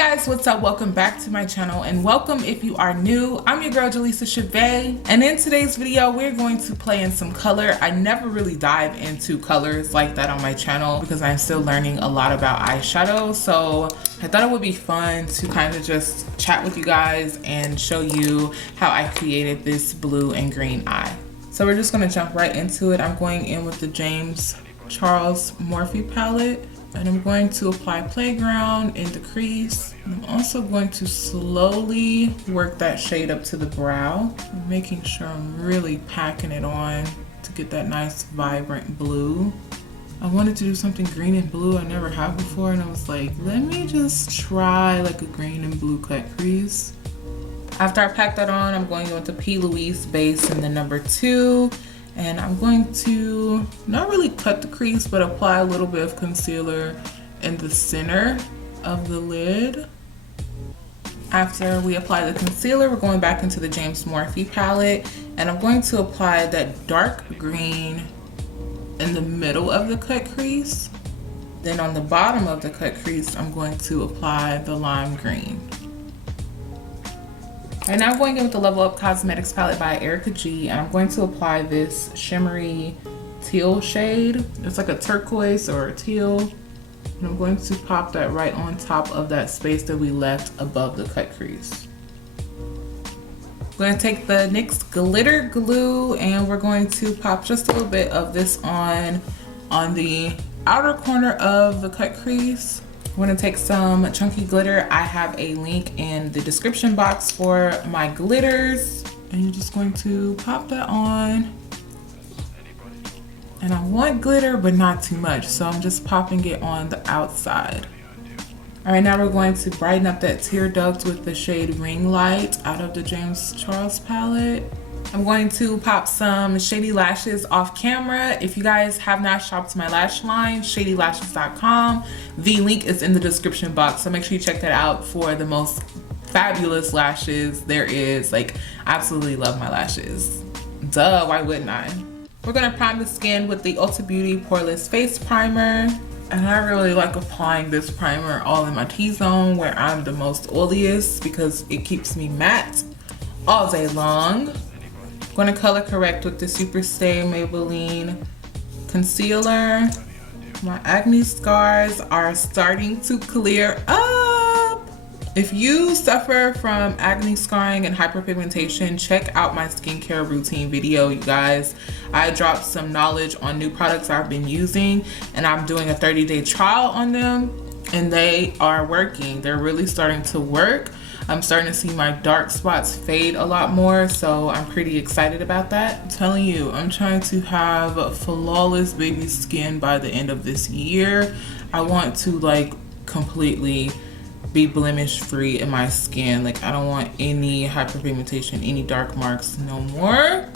Guys, what's up? Welcome back to my channel, and welcome if you are new. I'm your girl Jaleesa Chavez, and in today's video we're going to play in some color. I never really dive into colors like that on my channel because I'm still learning a lot about eyeshadow, so I thought it would be fun to kind of just chat with you guys and show you how I created this blue and green eye. So we're just going to jump right into it. I'm going in with the James Charles Morphe palette, and I'm going to apply Playground in the crease. I'm also going to slowly work that shade up to the brow. I'm making sure I'm really packing it on to get that nice vibrant blue. I wanted to do something green and blue I never have before, and I was like, let me just try like a green and blue cut crease. After I pack that on, I'm going in with the P. Louise base in the number 2. And I'm going to not really cut the crease, but apply a little bit of concealer in the center of the lid. After we apply the concealer, we're going back into the James Morphe palette, and I'm going to apply that dark green in the middle of the cut crease. Then on the bottom of the cut crease, I'm going to apply the lime green. And now I'm going in with the Level Up Cosmetics palette by Erica G, and I'm going to apply this shimmery teal shade. It's like a turquoise or a teal. And I'm going to pop that right on top of that space that we left above the cut crease. I'm going to take the Nyx Glitter Glue, and we're going to pop just a little bit of this on the outer corner of the cut crease. I'm gonna take some chunky glitter. I have a link in the description box for my glitters, and you're just going to pop that on. And I want glitter, but not too much, so I'm just popping it on the outside. All right, now we're going to brighten up that tear duct with the shade Ring Light out of the James Charles palette. I'm going to pop some shady lashes off camera. If you guys have not shopped my lash line, shadylashes.com. The link is in the description box, so make sure you check that out for the most fabulous lashes there is. Like, I absolutely love my lashes. Duh, why wouldn't I? We're gonna prime the skin with the Ulta Beauty Poreless Face Primer. And I really like applying this primer all in my T-zone where I'm the most oiliest because it keeps me matte all day long. I'm going to color correct with the Superstay Maybelline concealer. My acne scars are starting to clear up. If you suffer from acne scarring and hyperpigmentation, check out my skincare routine video, you guys. I dropped some knowledge on new products I've been using, and I'm doing a 30-day trial on them, and they are working. They're really starting to work. I'm starting to see my dark spots fade a lot more, so I'm pretty excited about that. I'm telling you, I'm trying to have flawless baby skin by the end of this year. I want to like completely be blemish free in my skin. Like, I don't want any hyperpigmentation, any dark marks, no more.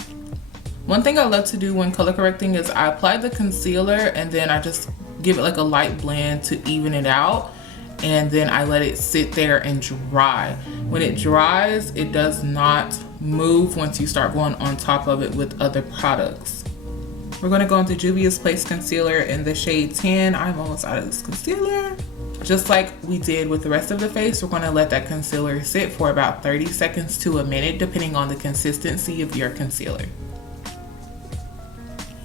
One thing I love to do when color correcting is I apply the concealer and then I just give it like a light blend to even it out. And then I let it sit there and dry. When it dries, it does not move once you start going on top of it with other products. We're gonna go into Juvia's Place Concealer in the shade 10. I'm almost out of this concealer. Just like we did with the rest of the face, we're gonna let that concealer sit for about 30 seconds to a minute, depending on the consistency of your concealer.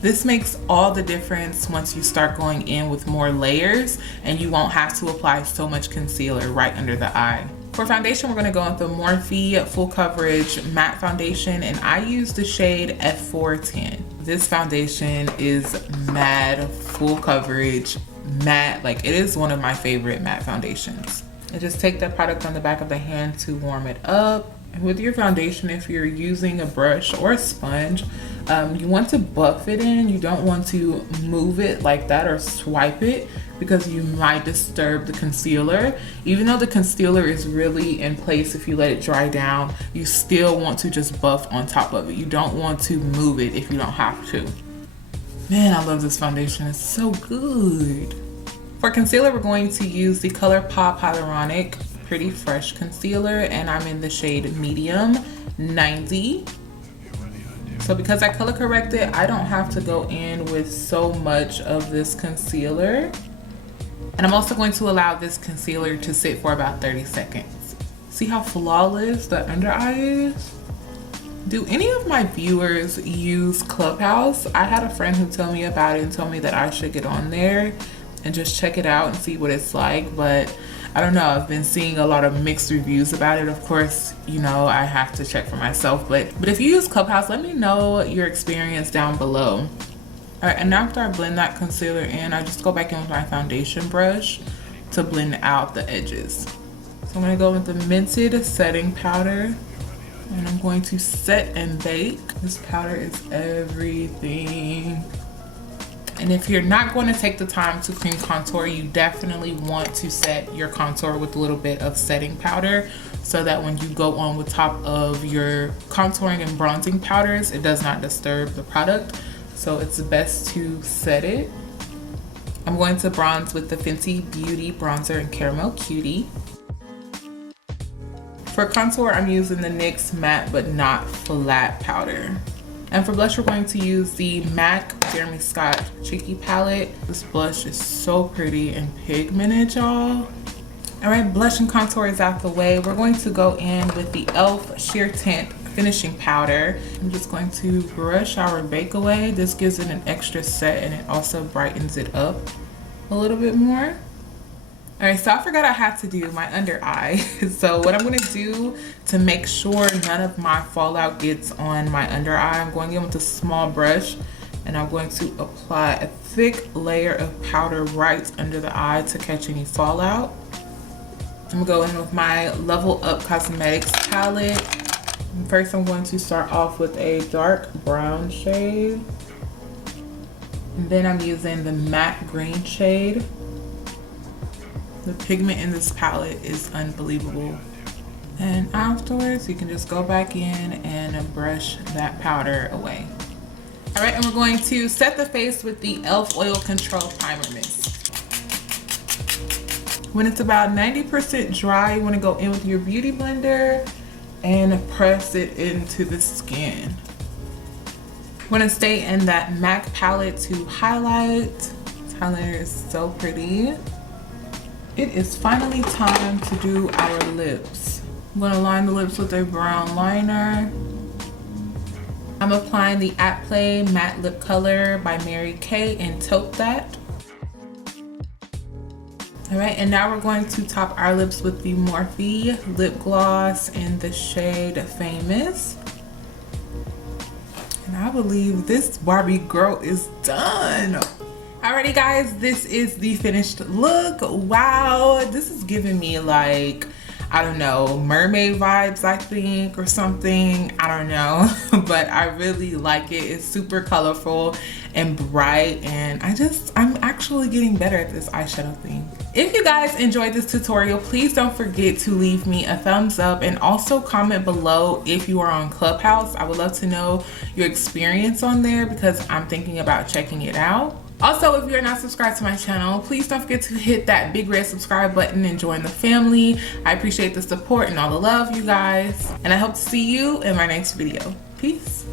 This makes all the difference once you start going in with more layers, and you won't have to apply so much concealer right under the eye. For foundation, we're gonna go with the Morphe Full Coverage Matte Foundation, and I use the shade F410. This foundation is mad full coverage, matte. Like, it is one of my favorite matte foundations. And just take that product on the back of the hand to warm it up. And with your foundation, if you're using a brush or a sponge, you want to buff it in. You don't want to move it like that or swipe it because you might disturb the concealer. Even though the concealer is really in place, if you let it dry down, you still want to just buff on top of it. You don't want to move it if you don't have to. Man, I love this foundation. It's so good. For concealer, we're going to use the ColourPop Hyaluronic Pretty Fresh Concealer, and I'm in the shade Medium 90. So because I color corrected, I don't have to go in with so much of this concealer. And I'm also going to allow this concealer to sit for about 30 seconds. See how flawless the under eye is? Do any of my viewers use Clubhouse? I had a friend who told me about it and told me that I should get on there and just check it out and see what it's like, but I don't know, I've been seeing a lot of mixed reviews about it. Of course, you know, I have to check for myself, but if you use Clubhouse, let me know your experience down below. All right, and after I blend that concealer in, I just go back in with my foundation brush to blend out the edges. So I'm gonna go with the Minted setting powder, and I'm going to set and bake. This powder is everything. And if you're not going to take the time to cream contour, you definitely want to set your contour with a little bit of setting powder so that when you go on with top of your contouring and bronzing powders, it does not disturb the product. So it's best to set it. I'm going to bronze with the Fenty Beauty Bronzer in Caramel Cutie. For contour, I'm using the NYX Matte But Not Flat powder. And for blush, we're going to use the MAC Jeremy Scott Cheeky palette. This blush is so pretty and pigmented, y'all. All right, blush and contour is out the way. We're going to go in with the e.l.f. Sheer Tint finishing powder. I'm just going to brush our bake away. This gives it an extra set and it also brightens it up a little bit more. All right, so I forgot I had to do my under eye. So what I'm gonna do to make sure none of my fallout gets on my under eye, I'm going in with a small brush and I'm going to apply a thick layer of powder right under the eye to catch any fallout. I'm gonna go in with my Level Up Cosmetics palette. First, I'm going to start off with a dark brown shade. And then I'm using the matte green shade. The pigment in this palette is unbelievable. And afterwards, you can just go back in and brush that powder away. All right, and we're going to set the face with the e.l.f. Oil Control Primer Mist. When it's about 90% dry, you want to go in with your beauty blender and press it into the skin. You want to stay in that MAC palette to highlight. This highlighter is so pretty. It is finally time to do our lips. I'm going to line the lips with a brown liner. I'm applying the At Play Matte Lip Color by Mary Kay in Taupe That. All right, and now we're going to top our lips with the Morphe lip gloss in the shade Famous. And I believe this Barbie girl is done. Alrighty guys, this is the finished look. Wow, this is giving me like, I don't know, mermaid vibes, I think, or something. I don't know, but I really like it. It's super colorful and bright, and I'm actually getting better at this eyeshadow thing. If you guys enjoyed this tutorial, please don't forget to leave me a thumbs up and also comment below if you are on Clubhouse. I would love to know your experience on there because I'm thinking about checking it out. Also, if you're not subscribed to my channel, please don't forget to hit that big red subscribe button and join the family. I appreciate the support and all the love, you guys. And I hope to see you in my next video. Peace.